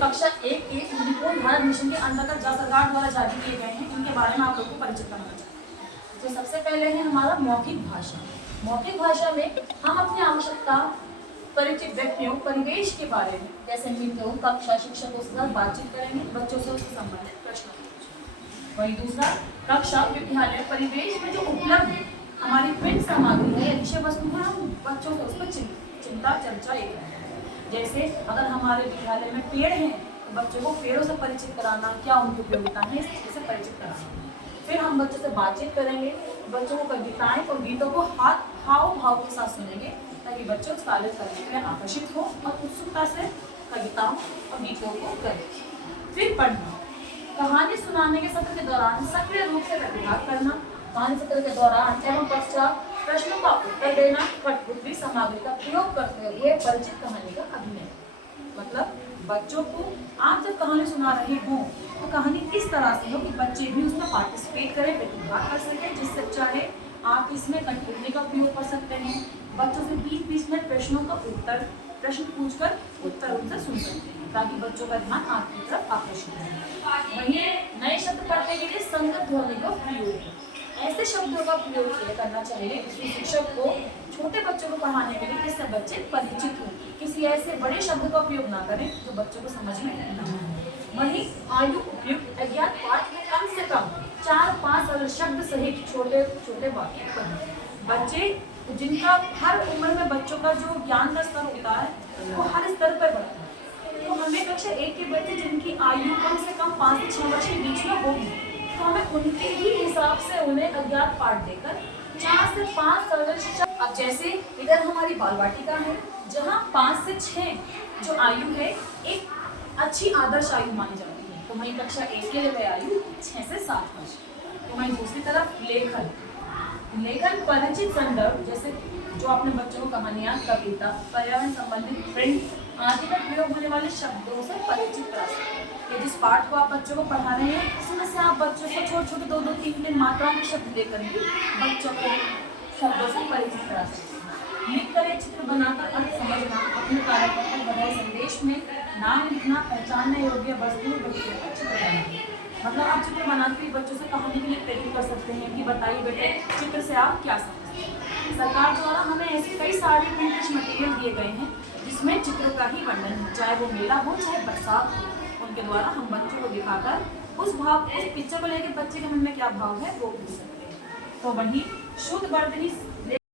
कक्षा 1 के निपुण भारत मिशन के अंतर्गत जो सरकार द्वारा जारी किए गए हैं, इनके बारे में आप लोग को परिचित कराना चाहते हैं। तो सबसे पहले है हमारा मौखिक भाषा। मौखिक भाषा में हम अपनी आवश्यकता, परिचित व्यक्तियों, परिवेश के बारे में जैसे मित्रों, कक्षा, शिक्षकों के साथ बातचीत करेंगे, बच्चों से उससे संबंधित प्रश्न पूछेंगे। वही दूसरा, कक्षा, विद्यालय, परिवेश में जो उपलब्ध हमारी विभिन्न सामग्री है, विषय वस्तु है, हम बच्चों को उस पर चिंता चर्चा एक है। जैसे अगर हमारे विद्यालय में पेड़ हैं तो बच्चों को पेड़ों से परिचित कराना, क्या उनकी उपयोगिता है, इससे परिचित कराना। फिर हम बच्चों से बातचीत करेंगे, बच्चों को कविताएं और गीतों को हाव भाव के साथ सुनेंगे ताकि बच्चे उस कार्य करने के लिए आकर्षित हो और उत्सुकता से कविताओं और गीतों को करें। फिर पढ़ना, कहानी सुनाने के सत्र के दौरान सक्रिय रूप से प्रतिभाग करना, कहानी सत्र के दौरान एवं पश्चात प्रश्नों का उत्तर देना, कठपुतली सामग्री का प्रयोग करते हुए परिचित कहानी का अभिनय। मतलब बच्चों को आप जब कहानी सुना रहे हों तो कहानी इस तरह से हो कि बच्चे भी उसमें पार्टिसिपेट करें, प्रतिभाग कर सकें। जिससे चाहे आप इसमें कठपुतली का प्रयोग कर सकते हैं, बच्चों से बीच बीच में प्रश्न पूछकर उत्तर उनसे सुन सकते हैं ताकि बच्चों का ध्यान आपकी तरफ आकर्षित हो। वहीं नए शब्द पढ़ने के लिए संगत ध्वनि का प्रयोग, ऐसे शब्दों का प्रयोग करना चाहिए शिक्षक को छोटे बच्चों को पढ़ाने के लिए, जिससे बच्चे परिचित हों। किसी ऐसे बड़े शब्द का उपयोग ना करें जो बच्चों को समझ में न आए। वहीं आयु उपयुक्त अज्ञात पाठ में कम से कम 4-5 सरल शब्द सहित छोटे छोटे वाक्य पढ़ें। बच्चे जिनका हर उम्र में बच्चों का जो ज्ञान का स्तर होता है वो हर स्तर पर बढ़ता है। तो हमें कक्षा 1 के बच्चे जिनकी आयु कम से कम 5 से 6 वर्ष के बीच में होगी, तो हमें उनके ही हिसाब से उन्हें अज्ञात पाठ देकर 4 से 5 सरल शब्द। अब जैसे इधर हमारी बाल वाटिका है जहाँ 5 से 6 जो आयु है एक अच्छी आदर्श आयु मानी जाती है, तो वहीं कक्षा 1 के लिए वह आयु 6 से 7 वर्ष। तो वहीं दूसरी तरफ लेखन परिचित संदर्भ, जैसे जो अपने बच्चों को कहानियाँ, कविता, पर्यावरण संबंधित प्रिंट आदि में प्रयोग होने वाले शब्दों से परिचित करा सकते हैं। जिस पाठ को आप बच्चों को पढ़ा रहे हैं उसमें से आप बच्चों को छोटे छोटे 2-2, 3-3 मात्राओं के शब्द लेकर भी बच्चों को शब्दों से परिचित करा सकते हैं। लिख कर एक चित्र बनाकर अर्थ समझना, अपने कार्यक्रम को बधाई संदेश में नाम लिखना, पहचानने योग्य वस्तु व्यक्तियों का चित्र बनाना। मतलब आप चित्र बनाकर बच्चों से कहानी के लिए प्रेरित कर सकते हैं कि बताइए बेटे चित्र से आप क्या समझते हैं। सरकार द्वारा हमें ऐसे कई सारे प्रिंटेड मटेरियल दिए गए हैं जिसमें चित्र का ही वर्णन है, चाहे वो मेला हो चाहे बरसात हो। उनके द्वारा हम बच्चों को दिखाकर उस पिक्चर को लेकर बच्चे के मन में क्या भाव है वो पूछ सकते हैं। तो वही शुद्ध वर्तनी